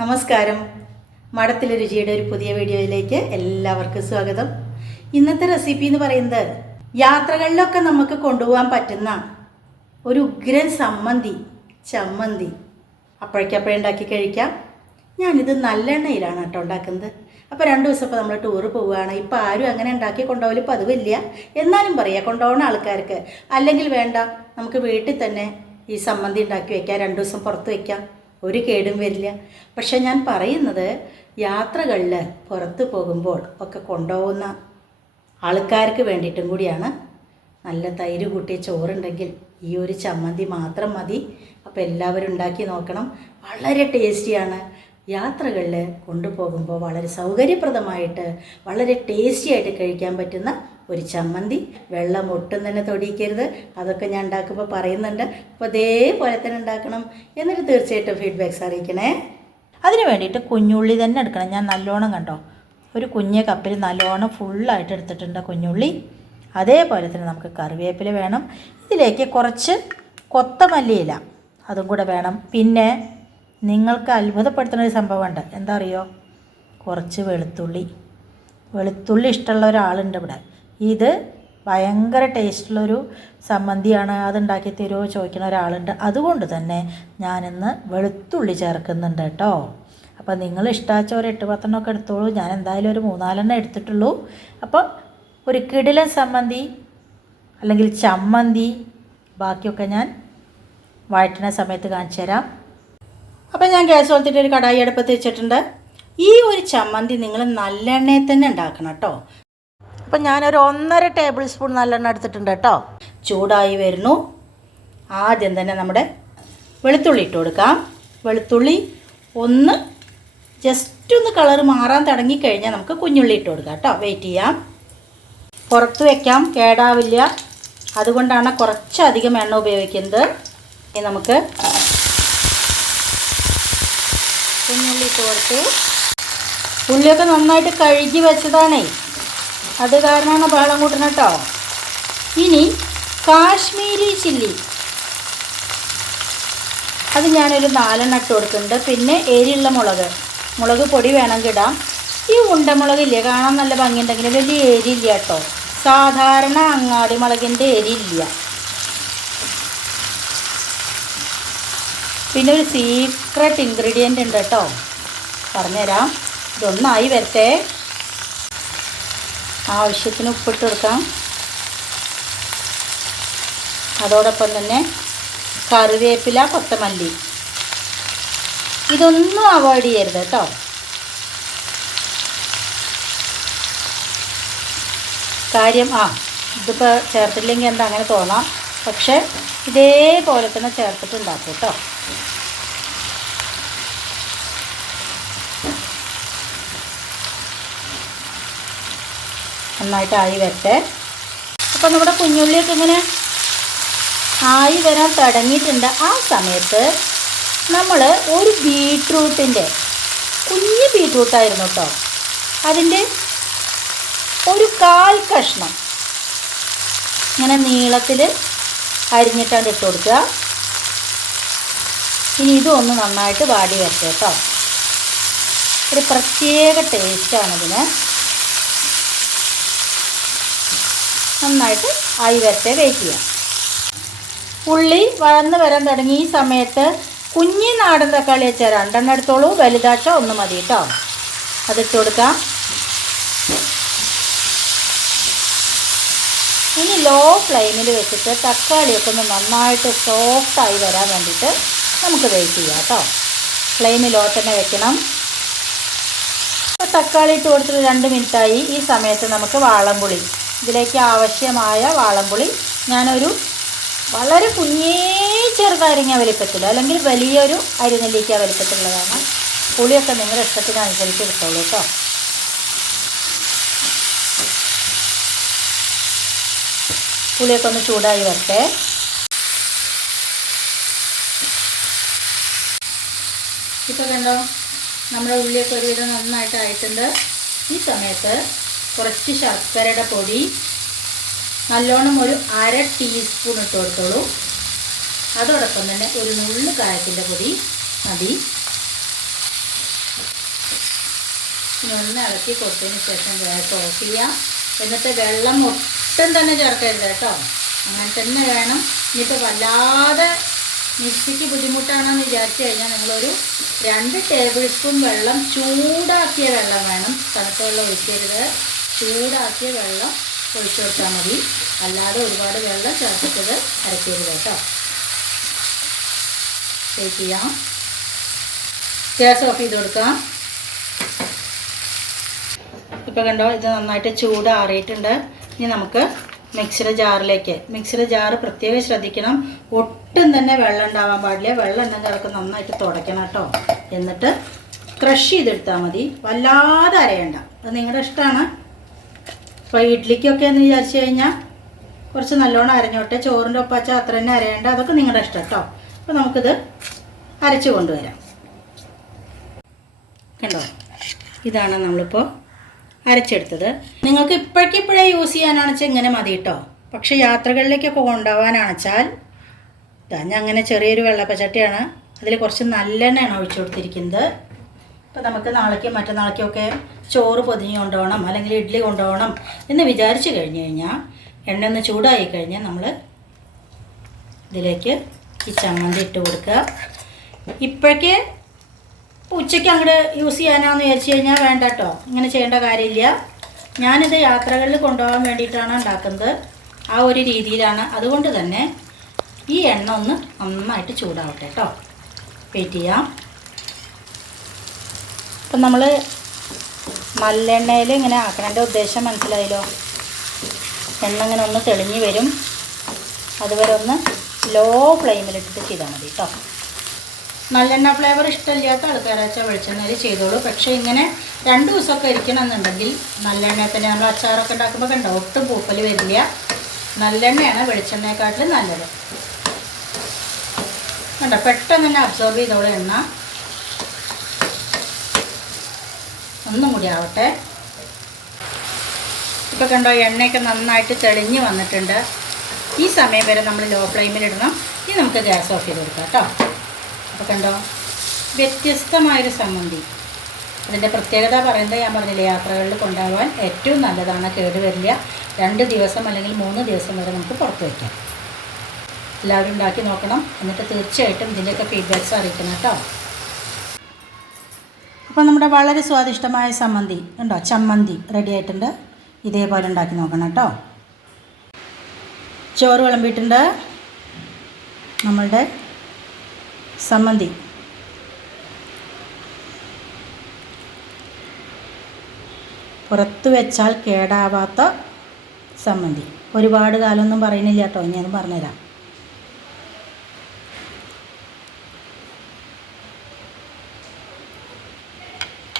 നമസ്കാരം. മഠത്തിലെ രുചിയുടെ ഒരു പുതിയ വീഡിയോയിലേക്ക് എല്ലാവർക്കും സ്വാഗതം. ഇന്നത്തെ റെസിപ്പി എന്ന് പറയുന്നത് യാത്രകളിലൊക്കെ നമുക്ക് കൊണ്ടുപോകാൻ പറ്റുന്ന ഒരു ഉഗ്രൻ ചമ്മന്തി അപ്പോഴേക്കപ്പോഴേ ഉണ്ടാക്കി കഴിക്കാം. ഞാനിത് നല്ലെണ്ണയിലാണ് കേട്ടോ ഉണ്ടാക്കുന്നത്. അപ്പോൾ 2 ദിവസം ഇപ്പോൾ നമ്മൾ ടൂറ് പോവുകയാണ്. ഇപ്പോൾ ആരും അങ്ങനെ ഉണ്ടാക്കി കൊണ്ടുപോകലും പതിവില്ല. എന്നാലും പറയാം, കൊണ്ടുപോകുന്ന ആൾക്കാർക്ക്. അല്ലെങ്കിൽ വേണ്ട, നമുക്ക് വീട്ടിൽ തന്നെ ഈ സമ്മന്തി ഉണ്ടാക്കി വയ്ക്കാം, 2 ദിവസം പുറത്ത് വയ്ക്കാം, ഒരു കേടും വരില്ല. പക്ഷെ ഞാൻ പറയുന്നത് യാത്രകളിൽ പുറത്ത് പോകുമ്പോൾ ഒക്കെ കൊണ്ടുപോകുന്ന ആൾക്കാർക്ക് വേണ്ടിയിട്ടും കൂടിയാണ്. നല്ല തൈര് കൂട്ടിയ ചോറുണ്ടെങ്കിൽ ഈ ഒരു ചമ്മന്തി മാത്രം മതി. അപ്പോൾ എല്ലാവരും ഉണ്ടാക്കി നോക്കണം. വളരെ ടേസ്റ്റിയാണ്. യാത്രകളിൽ കൊണ്ടുപോകുമ്പോൾ വളരെ സൗകര്യപ്രദമായിട്ട് വളരെ ടേസ്റ്റി ആയിട്ട് കഴിക്കാൻ പറ്റുന്ന ഒരു ചമ്മന്തി. വെള്ളം ഒട്ടും തന്നെ തൊടിയിക്കരുത്. അതൊക്കെ ഞാൻ ഉണ്ടാക്കുമ്പോൾ പറയുന്നുണ്ട്. അപ്പോൾ അതേപോലെ തന്നെ ഉണ്ടാക്കണം. എന്നിട്ട് തീർച്ചയായിട്ടും ഫീഡ്ബാക്ക്സ് അറിയിക്കണേ. അതിന് വേണ്ടിയിട്ട് കുഞ്ഞുള്ളി തന്നെ എടുക്കണം. ഞാൻ നല്ലോണം കണ്ടോ, ഒരു കുഞ്ഞ കപ്പിൽ നല്ലോണം ഫുള്ളായിട്ട് എടുത്തിട്ടുണ്ട് കുഞ്ഞുള്ളി. അതേപോലെ തന്നെ നമുക്ക് കറിവേപ്പില വേണം. ഇതിലേക്ക് കുറച്ച് കൊത്തമല്ലിയില അതും കൂടെ വേണം. പിന്നെ നിങ്ങൾക്ക് അത്ഭുതപ്പെടുത്തുന്ന ഒരു സംഭവമുണ്ട്. എന്താ അറിയോ? കുറച്ച് വെളുത്തുള്ളി ഇഷ്ടമുള്ള ഒരാളുണ്ട് ഇവിടെ. ഇത് ഭയങ്കര ടേസ്റ്റുള്ളൊരു സമ്മന്തിയാണ്, അതുണ്ടാക്കി തരുമോ ചോദിക്കുന്ന ഒരാളുണ്ട്. അതുകൊണ്ട് തന്നെ ഞാനിന്ന് വെളുത്തുള്ളി ചേർക്കുന്നുണ്ട് കേട്ടോ. അപ്പോൾ നിങ്ങൾ ഇഷ്ടമാച്ച ഒരു 8-10 ഒക്കെ എടുത്തോളൂ. ഞാൻ എന്തായാലും ഒരു 3-4 എടുത്തിട്ടുള്ളൂ. അപ്പോൾ ഒരു കിടിലൻ സമ്മന്തി അല്ലെങ്കിൽ ചമ്മന്തി ബാക്കിയൊക്കെ ഞാൻ വഴറ്റുന്ന സമയത്ത് കാണിച്ചു തരാം. അപ്പോൾ ഞാൻ ഗ്യാസ് കൊളുത്തിട്ട് ഒരു കടായി അടുപ്പത്ത് വെച്ചിട്ടുണ്ട്. ഈ ഒരു ചമ്മന്തി നിങ്ങൾ നല്ലെണ്ണയിൽ തന്നെ ഉണ്ടാക്കണം കേട്ടോ. അപ്പം ഞാനൊരു 1.5 ടേബിൾ സ്പൂൺ നല്ലെണ്ണ എടുത്തിട്ടുണ്ട് കേട്ടോ. ചൂടായി വരുന്നു. ആദ്യം തന്നെ നമ്മുടെ വെളുത്തുള്ളി ഇട്ട് കൊടുക്കാം. വെളുത്തുള്ളി ജസ്റ്റ് ഒന്ന് കളർ മാറാൻ തുടങ്ങിക്കഴിഞ്ഞാൽ നമുക്ക് കുഞ്ഞുള്ളി ഇട്ട് കൊടുക്കാം കേട്ടോ. വെയിറ്റ് ചെയ്യാം. പുറത്ത് വയ്ക്കാം, കേടാവില്ല. അതുകൊണ്ടാണ് കുറച്ചധികം എണ്ണ ഉപയോഗിക്കുന്നത്. ഇനി നമുക്ക് കുഞ്ഞുള്ളി ഇട്ട് കൊടുത്ത്, ഉള്ളിയൊക്കെ നന്നായിട്ട് കഴുകി വെച്ചതാണേ, അത് കാരണമാണ് ബഹളം കൂട്ടണം കേട്ടോ. ഇനി കാശ്മീരി ചില്ലി അത് ഞാനൊരു 4 ഇട്ട് കൊടുക്കുന്നുണ്ട്. പിന്നെ എരിയുള്ള മുളക് പൊടി വേണമെങ്കിൽ ഇടാം. ഈ ഉണ്ടമുളകില്ലേ, കാണാൻ നല്ല ഭംഗിയുണ്ടെങ്കിലും വലിയ എരിയില്ല കേട്ടോ. സാധാരണ അങ്ങാടി മുളകിൻ്റെ എരിയില്ല. പിന്നെ ഒരു സീക്രട്ട് ഇൻഗ്രീഡിയൻ്റ് ഉണ്ട് കേട്ടോ, പറഞ്ഞുതരാം. ഇതൊന്നായി വരട്ടെ. ആവശ്യത്തിന് ഉപ്പിട്ട് കൊടുക്കാം. അതോടൊപ്പം തന്നെ കറിവേപ്പില, കൊത്തമല്ലി ഇതൊന്നും അവോയ്ഡ് ചെയ്യരുത് കേട്ടോ. കാര്യം ഇതിപ്പോൾ ചേർത്തില്ലെങ്കിൽ എന്താ അങ്ങനെ തോന്നാം. പക്ഷേ ഇതേപോലെ തന്നെ ചേർത്തിട്ടുണ്ടാക്കും കേട്ടോ. നന്നായിട്ട് ആയി വരട്ടെ. അപ്പം നമ്മുടെ കുഞ്ഞുള്ളിയൊക്കെ ഇങ്ങനെ ആയി വരാൻ തുടങ്ങിയിട്ടുണ്ട്. ആ സമയത്ത് നമ്മൾ ഒരു കുഞ്ഞ് ബീട്രൂട്ടായിരുന്നു കേട്ടോ, അതിൻ്റെ ഒരു 1/4 കഷ്ണം ഇങ്ങനെ നീളത്തിൽ അരിഞ്ഞിട്ടാണ് ഇട്ട് കൊടുക്കുക. ഇനി ഇതൊന്ന് നന്നായിട്ട് വാടി വരട്ടെ കേട്ടോ. ഒരു പ്രത്യേക ടേസ്റ്റാണിതിന്. നന്നായിട്ട് ആയി വരട്ടെ. വെയിറ്റ് ചെയ്യാം. ഉള്ളി വഴന്ന് വരാൻ തുടങ്ങി. ഈ സമയത്ത് കുഞ്ഞി നാടൻ തക്കാളി വെച്ചാൽ 2 എടുത്തോളൂ. വലുതാച്ച 1 മതി കേട്ടോ. അതിട്ട് കൊടുക്കാം. ഇനി ലോ ഫ്ലെയിമിൽ വെച്ചിട്ട് തക്കാളിയൊക്കെ ഒന്ന് നന്നായിട്ട് സോഫ്റ്റായി വരാൻ വേണ്ടിയിട്ട് നമുക്ക് വെയിറ്റ് ചെയ്യാം കേട്ടോ. ഫ്ലെയിം ലോ തന്നെ വെക്കണം. അപ്പോൾ തക്കാളി ഇട്ട് കൊടുത്തിട്ട് 2 മിനിറ്റായി. ഈ സമയത്ത് നമുക്ക് വാളംപുളി, ഇതിലേക്ക് ആവശ്യമായ വാളംപുളി ഞാനൊരു വളരെ ചെറുതരിഞ്ഞ വലിപ്പത്തിൽ, അല്ലെങ്കിൽ വലിയൊരു അരിനെല്ലിക്ക വലിപ്പത്തിലുള്ളതാണ്. പുളിയൊക്കെ നിങ്ങളുടെ ഇഷ്ടത്തിനനുസരിച്ച് എടുത്തോളൂ കേട്ടോ. പുളിയൊക്കെ ഒന്ന് ചൂടായി വരട്ടെ. ഇപ്പോൾ കണ്ടോ, നമ്മുടെ ഉള്ളിയൊക്കെ ഒരുവിധം നന്നായിട്ട് ആയിട്ടുണ്ട്. ഈ സമയത്ത് കുറച്ച് ശർക്കരയുടെ പൊടി നല്ലോണം ഒരു 1/2 ടീസ്പൂൺ ഇട്ട് കൊടുത്തോളൂ. അതോടൊപ്പം തന്നെ ഒരു നുള്ളു കായത്തിൻ്റെ പൊടി മതി. ഇനി ഒന്ന് ഇളക്കി കൊടുത്തതിന് ശേഷം ഗ്യാസ് ഓഫ് ചെയ്യാം. എന്നിട്ട് വെള്ളം ഒട്ടും തന്നെ ചേർക്കരുത് കേട്ടോ. അങ്ങനെ തന്നെ വേണം. ഇനിയിപ്പോൾ വല്ലാതെ മിക്സിക്ക് ബുദ്ധിമുട്ടാണെന്ന് വിചാരിച്ചു കഴിഞ്ഞാൽ നിങ്ങളൊരു 2 ടേബിൾ സ്പൂൺ വെള്ളം, ചൂടാക്കിയ വെള്ളം വേണം, തണുത്ത വെള്ളം ഒഴിക്കരുത്. ചൂടാക്കിയ വെള്ളം ഒഴിച്ചു കൊടുത്താൽ മതി. അല്ലാതെ ഒരുപാട് വെള്ളം ചേർത്തിട്ടത് അരക്കരുത് കേട്ടോ. വെയിറ്റ് ചെയ്യാം. ഗ്യാസ് ഓഫ് ചെയ്ത് കൊടുക്കാം. ഇപ്പോൾ കണ്ടോ, ഇത് നന്നായിട്ട് ചൂടാറിയിട്ടുണ്ട്. ഇനി നമുക്ക് മിക്സിയുടെ ജാറ് പ്രത്യേകം ശ്രദ്ധിക്കണം. ഒട്ടും തന്നെ വെള്ളം ഉണ്ടാവാൻ പാടില്ല. വെള്ളം ഉണ്ടെങ്കിൽ അതൊക്കെ നന്നായിട്ട് തുടയ്ക്കണം കേട്ടോ. എന്നിട്ട് ക്രഷ് ചെയ്തെടുത്താൽ മതി. വല്ലാതെ അരയണ്ട. അത് നിങ്ങളുടെ ഇഷ്ടമാണ്. ഇപ്പോൾ ഇഡ്ലിക്കൊക്കെ എന്ന് വിചാരിച്ചു കഴിഞ്ഞാൽ കുറച്ച് നല്ലോണം അരഞ്ഞോട്ടെ. ചോറിൻ്റെ ഒപ്പം വെച്ചാൽ അത്ര തന്നെ അരയേണ്ട. അതൊക്കെ നിങ്ങളുടെ ഇഷ്ടം കേട്ടോ. അപ്പോൾ നമുക്കിത് അരച്ച് കൊണ്ടുവരാം. കണ്ടോ, ഇതാണ് നമ്മളിപ്പോൾ അരച്ചെടുത്തത്. നിങ്ങൾക്ക് ഇപ്പോഴേ യൂസ് ചെയ്യാനാണെന്ന് വെച്ചാൽ ഇങ്ങനെ മതി കേട്ടോ. പക്ഷേ യാത്രകളിലേക്കൊക്കെ കൊണ്ടുപോകാനാണെച്ചാൽ ഞാൻ അങ്ങനെ ചെറിയൊരു വെള്ളപ്പച്ചട്ടിയാണ്. അതിൽ കുറച്ച് നല്ലെണ്ണയാണ് ഒഴിച്ചു കൊടുത്തിരിക്കുന്നത്. ഇപ്പോൾ നമുക്ക് നാളേക്കും മറ്റന്നാളേക്കൊക്കെ ചോറ് പൊതിഞ്ഞ് കൊണ്ടുപോകണം, അല്ലെങ്കിൽ ഇഡ്ഡലി കൊണ്ടുപോകണം എന്ന് വിചാരിച്ചു കഴിഞ്ഞ് കഴിഞ്ഞാൽ, എണ്ണ ഒന്ന് ചൂടായി കഴിഞ്ഞാൽ നമ്മൾ ഇതിലേക്ക് ഈ ചമ്മന്തി ഇട്ട് കൊടുക്കുക. ഇപ്പോഴേക്ക് ഉച്ചയ്ക്ക് അങ്ങോട്ട് യൂസ് ചെയ്യാനാണെന്ന് വിചാരിച്ചു കഴിഞ്ഞാൽ വേണ്ട കേട്ടോ. ഇങ്ങനെ ചെയ്യേണ്ട കാര്യമില്ല. ഞാനിത് യാത്രകളിൽ കൊണ്ടുപോകാൻ വേണ്ടിയിട്ടാണ് ഉണ്ടാക്കുന്നത്. ആ ഒരു രീതിയിലാണ്. അതുകൊണ്ട് തന്നെ ഈ എണ്ണ ഒന്ന് നന്നായിട്ട് ചൂടാവട്ടെ കേട്ടോ. വെയിറ്റ് ചെയ്യാം. അപ്പം നമ്മൾ നല്ലെണ്ണയിൽ ഇങ്ങനെ ആക്കണേൻ്റെ ഉദ്ദേശം മനസ്സിലായല്ലോ. എണ്ണ ഇങ്ങനെ ഒന്ന് തെളിഞ്ഞ് വരും. അതുവരെ ഒന്ന് ലോ ഫ്ലെയിമിലിട്ടിട്ട് ചെയ്താൽ മതി കേട്ടോ. നല്ലെണ്ണ ഫ്ലേവർ ഇഷ്ടമില്ലാത്ത ആൾക്കാരാച്ചാൽ വെളിച്ചെണ്ണയിൽ ചെയ്തോളൂ. പക്ഷേ ഇങ്ങനെ 2 ദിവസമൊക്കെ ഇരിക്കണമെന്നുണ്ടെങ്കിൽ നല്ലെണ്ണയിൽ തന്നെ നമ്മൾ അച്ചാറൊക്കെ ഉണ്ടാക്കുമ്പോൾ കണ്ടോ ഒട്ടും പൂപ്പൽ വരില്ല. നല്ലെണ്ണയാണ് വെളിച്ചെണ്ണയെക്കാട്ടിലും നല്ലത്. കണ്ടോ, പെട്ടെന്ന് തന്നെ അബ്സോർബ് ചെയ്തോളൂ എണ്ണ. ഒന്നും കൂടി ആവട്ടെ. ഇപ്പോൾ കണ്ടോ, എണ്ണയൊക്കെ നന്നായിട്ട് തെളിഞ്ഞ് വന്നിട്ടുണ്ട്. ഈ സമയം വരെ നമ്മൾ ലോ ഫ്ലെയിമിലിടണം. ഇനി നമുക്ക് ഗ്യാസ് ഓഫ് ചെയ്ത് കൊടുക്കാം കേട്ടോ. അപ്പോൾ കണ്ടോ, വ്യത്യസ്തമായൊരു ചമ്മന്തി. അതിൻ്റെ പ്രത്യേകത പറയുന്നത് ഞാൻ പറഞ്ഞില്ലേ, യാത്രകളിൽ കൊണ്ടുപോകാൻ ഏറ്റവും നല്ലതാണ്. കേടുവരില്ല. 2 ദിവസം അല്ലെങ്കിൽ 3 ദിവസം വരെ നമുക്ക് പുറത്ത് വയ്ക്കാം. എല്ലാവരും ഉണ്ടാക്കി നോക്കണം. എന്നിട്ട് തീർച്ചയായിട്ടും ഇതിൻ്റെയൊക്കെ ഫീഡ്ബാക്ക്സ് അറിയിക്കണം കേട്ടോ. അപ്പോൾ നമ്മുടെ വളരെ സ്വാദിഷ്ടമായ ചമ്മന്തി റെഡി ആയിട്ടുണ്ട്. ഇതേപോലെ ഉണ്ടാക്കി നോക്കണം കേട്ടോ. ചോറ് വിളമ്പിയിട്ടുണ്ട്. നമ്മളുടെ ചമ്മന്തി പുറത്ത് വെച്ചാൽ കേടാവാത്ത ചമ്മന്തി. ഒരുപാട് കാലമൊന്നും പറയുന്നില്ല കേട്ടോ. ഇനി അത് പറഞ്ഞുതരാം.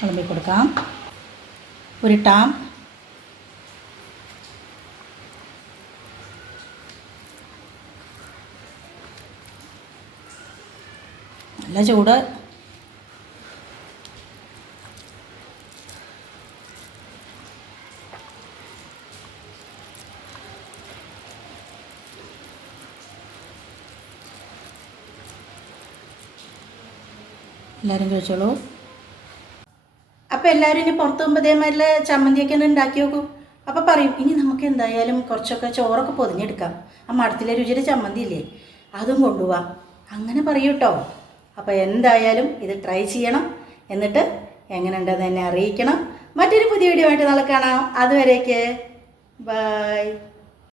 വിളമ്പി കൊടുക്കാം. ഉരുട്ടാം. നല്ല ചൂട്. എല്ലാവരും കഴിച്ചോളൂ. അപ്പോൾ എല്ലാവരും ഇനി പുറത്ത് പോകുമ്പോൾ ഇതേമാതിരി ചമ്മന്തിയൊക്കെ ഒന്ന് ഉണ്ടാക്കി നോക്കൂ. അപ്പോൾ പറയും ഇനി നമുക്ക് എന്തായാലും കുറച്ചൊക്കെ ചോറൊക്കെ പൊതിഞ്ഞെടുക്കാം. ആ മഠത്തിലെ രുചിയുടെ ചമ്മന്തി ഇല്ലേ, അതും കൊണ്ടുപോവാം. അങ്ങനെ പറയൂ കേട്ടോ. അപ്പോൾ എന്തായാലും ഇത് ട്രൈ ചെയ്യണം. എന്നിട്ട് എങ്ങനെ ഉണ്ടെന്ന് എന്നെ അറിയിക്കണം. മറ്റൊരു പുതിയ വീഡിയോ ആയിട്ട് നാളെ കാണാം. അതുവരേക്ക് ബൈ.